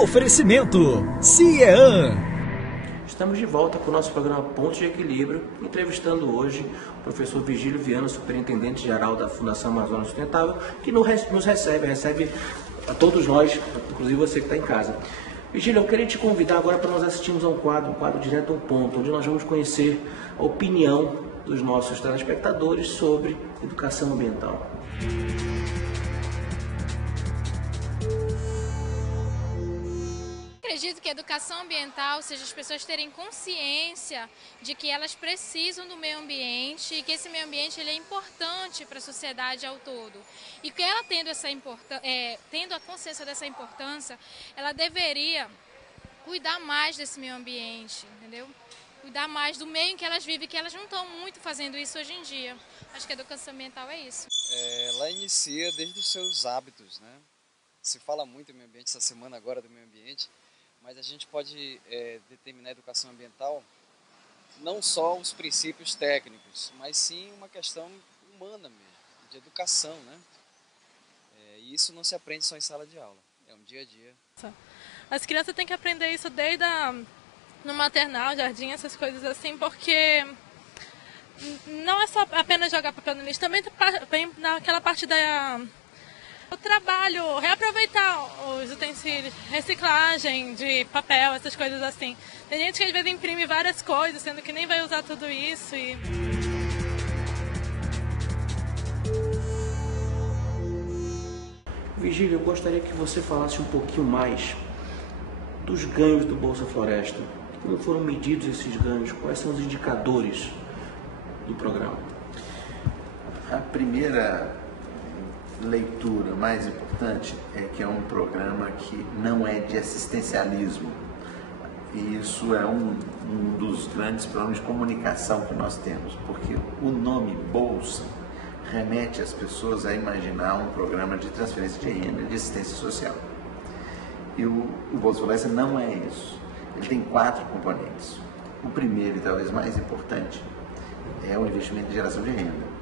Oferecimento CIEAN. Estamos de volta com o nosso programa Pontos de Equilíbrio, entrevistando hoje o professor Virgílio Viana, superintendente-geral da Fundação Amazônia Sustentável, que nos recebe a todos nós, inclusive você que está em casa. Virgílio, eu queria te convidar agora para nós assistirmos a um quadro direto ao ponto, onde nós vamos conhecer a opinião dos nossos telespectadores sobre educação ambiental. Acredito que a educação ambiental seja as pessoas terem consciência de que elas precisam do meio ambiente e que esse meio ambiente ele é importante para a sociedade ao todo. E que ela tendo a consciência dessa importância, ela deveria cuidar mais desse meio ambiente, entendeu? Cuidar mais do meio em que elas vivem, que elas não estão muito fazendo isso hoje em dia. Acho que a educação ambiental é isso. Ela inicia desde os seus hábitos, né? Se fala muito do meio ambiente, essa semana agora do meio ambiente, mas a gente pode determinar a educação ambiental não só os princípios técnicos, mas sim uma questão humana mesmo, de educação, né? E isso não se aprende só em sala de aula, é um dia a dia. As crianças têm que aprender isso desde no maternal, jardim, essas coisas assim, porque não é só apenas jogar papel no lixo, também tem naquela parte o trabalho, reaproveitar os utensílios, reciclagem de papel, essas coisas assim. Tem gente que às vezes imprime várias coisas, sendo que nem vai usar tudo isso. Virgílio, eu gostaria que você falasse um pouquinho mais dos ganhos do Bolsa Floresta. Como foram medidos esses ganhos? Quais são os indicadores do programa? A primeira leitura mais importante é que é um programa que não é de assistencialismo. E isso é um dos grandes problemas de comunicação que nós temos, porque o nome Bolsa remete as pessoas a imaginar um programa de transferência de renda, de assistência social. E o Bolsa Floresta não é isso. Ele tem 4 componentes. O primeiro e talvez mais importante é o investimento de geração de renda.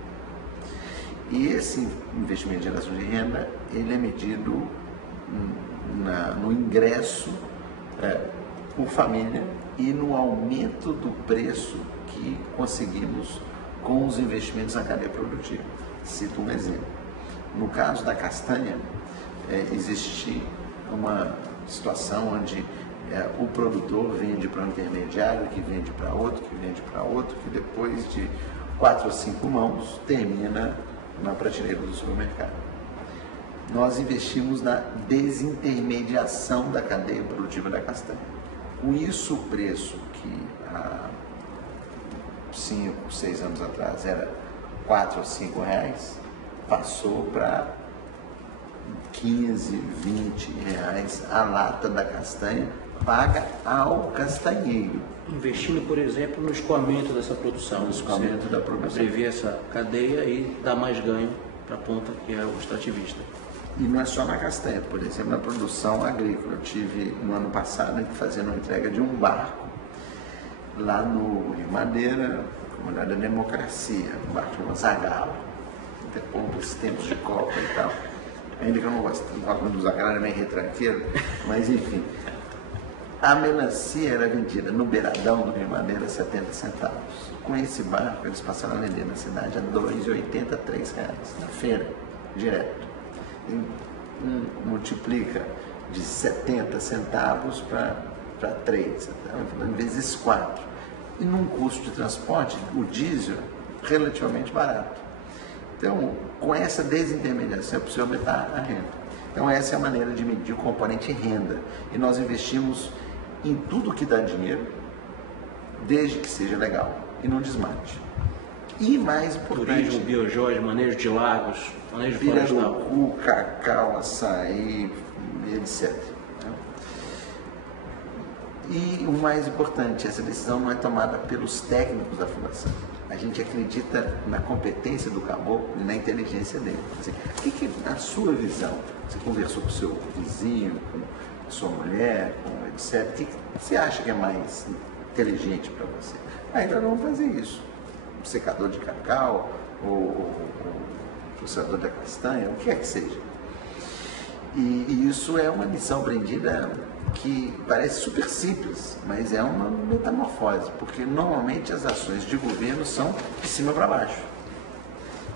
E esse investimento de geração de renda, ele é medido no ingresso por família e no aumento do preço que conseguimos com os investimentos na cadeia produtiva. Cito um exemplo. No caso da castanha, existe uma situação onde o produtor vende para um intermediário, que vende para outro, que vende para outro, que depois de 4 ou 5 mãos termina na prateleira do supermercado. Nós investimos na desintermediação da cadeia produtiva da castanha. Com isso, o preço que há 5, 6 anos atrás era 4 ou 5 reais, passou para 15, 20 reais a lata da castanha paga ao castanheiro. Investindo, por exemplo, no escoamento dessa produção. No escoamento da produção. Abreviar essa cadeia e dar mais ganho para a ponta, que é o extrativista. E não é só na castanha, por exemplo, na produção agrícola. Eu tive, no ano passado, fazendo uma entrega de um barco lá no Rio Madeira, comunidade da Democracia, um barco chamado Zagalo, interpondo os tempos de Copa e tal. Ainda que eu não gosto do Zagalo, é meio retranqueiro, mas enfim. A melancia era vendida no beiradão do Rio Madeira a 70 centavos. Com esse barco, eles passaram a vender na cidade a R$ 2,80, R$ 3 na feira, direto. Multiplica de 70 centavos para 3, vezes 4. E num custo de transporte, o diesel, relativamente barato. Então, com essa desintermediação, é possível aumentar a renda. Então, essa é a maneira de medir o componente renda. E nós investimos em tudo que dá dinheiro, desde que seja legal e não desmate. E mais importante... Turismo, biojós, manejo de lagos, manejo florestal. Pirarucu, cacau, açaí, etc. E o mais importante, essa decisão não é tomada pelos técnicos da fundação. A gente acredita na competência do caboclo e na inteligência dele. Assim, o que, na sua visão, você conversou com o seu vizinho, com a sua mulher, com etc. O que você acha que é mais inteligente para você? Aí nós vamos fazer isso. O secador de cacau, o processador da castanha, o que é que seja. E isso é uma lição aprendida que parece super simples, mas é uma metamorfose, porque normalmente as ações de governo são de cima para baixo.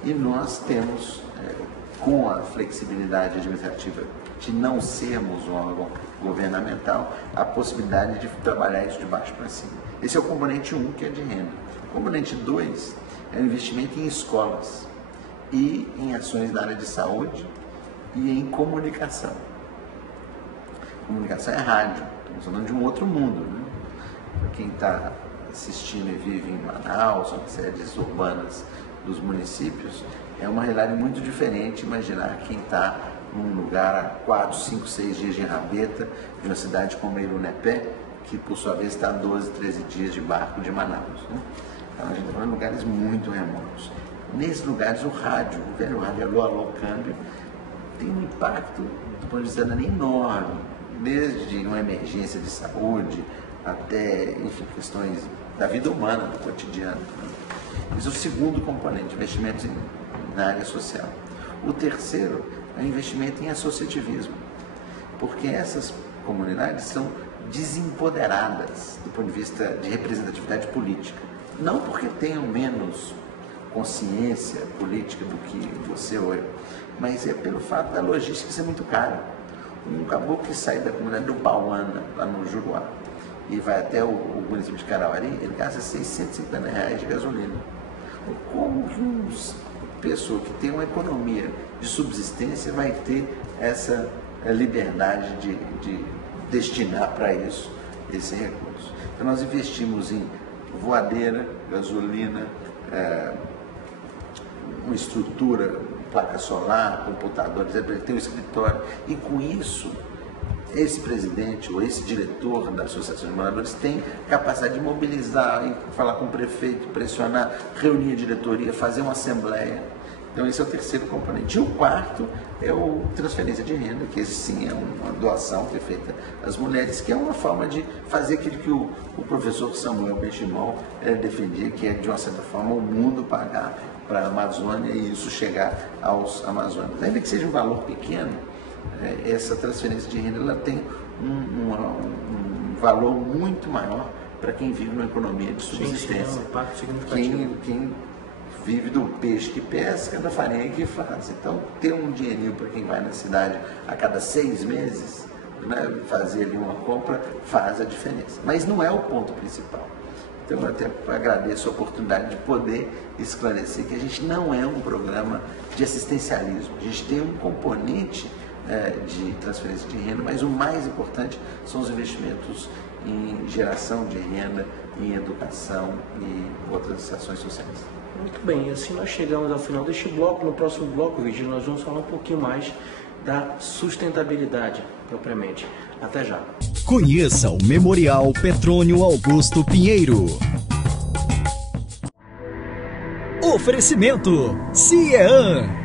E nós temos, com a flexibilidade administrativa de não sermos um órgão governamental, a possibilidade de trabalhar isso de baixo para cima. Esse é o componente 1, que é de renda. O componente 2 é o investimento em escolas e em ações na área de saúde e em comunicação. Comunicação é rádio, estamos falando de um outro mundo, né? Para quem está assistindo e vive em Manaus, ou nas sedes urbanas dos municípios, é uma realidade muito diferente imaginar quem está num lugar a 4, 5, 6 dias de rabeta, de uma cidade como Irunepé, que por sua vez está a 12, 13 dias de barco de Manaus, né? Então a gente está falando de lugares muito remotos. Nesses lugares o rádio, o velho rádio alô, alô, câmbio, tem um impacto do ponto de vista enorme, desde uma emergência de saúde até, enfim, questões da vida humana, do cotidiano. Esse é o segundo componente, investimentos na área social. O terceiro é o investimento em associativismo, porque essas comunidades são desempoderadas do ponto de vista de representatividade política. Não porque tenham menos consciência política do que você ou eu, mas é pelo fato da logística ser muito cara. Um caboclo que sai da comunidade do Pauana, lá no Juruá, e vai até o município de Carauari, ele gasta R$650 de gasolina. Como que uma pessoa que tem uma economia de subsistência vai ter essa liberdade de destinar para isso esse recurso? Então nós investimos em voadeira, gasolina, uma estrutura, placa solar, computadores, ele tem um escritório, e com isso esse presidente ou esse diretor da Associação de Moradores tem capacidade de mobilizar, falar com o prefeito, pressionar, reunir a diretoria, fazer uma assembleia. Então esse é o terceiro componente. E o quarto é o transferência de renda, que esse sim é uma doação que é feita às mulheres, que é uma forma de fazer aquilo que o professor Samuel Benchimol defendia, que é de uma certa forma o mundo pagar para a Amazônia e isso chegar aos amazônicos. Ainda que seja um valor pequeno, essa transferência de renda ela tem um valor muito maior para quem vive numa economia de subsistência. Sim, é um impacto significativo. Quem vive do peixe que pesca, da farinha que faz. Então, ter um dinheirinho para quem vai na cidade a cada 6 meses, né, fazer ali uma compra, faz a diferença. Mas não é o ponto principal. Então, eu até agradeço a oportunidade de poder esclarecer que a gente não é um programa de assistencialismo. A gente tem um componente de transferência de renda, mas o mais importante são os investimentos em geração de renda, em educação e outras ações sociais. Muito bem, assim nós chegamos ao final deste bloco. No próximo bloco, Virgílio, nós vamos falar um pouquinho mais da sustentabilidade, propriamente. Até já. Conheça o Memorial Petrônio Augusto Pinheiro. Oferecimento CIEAN.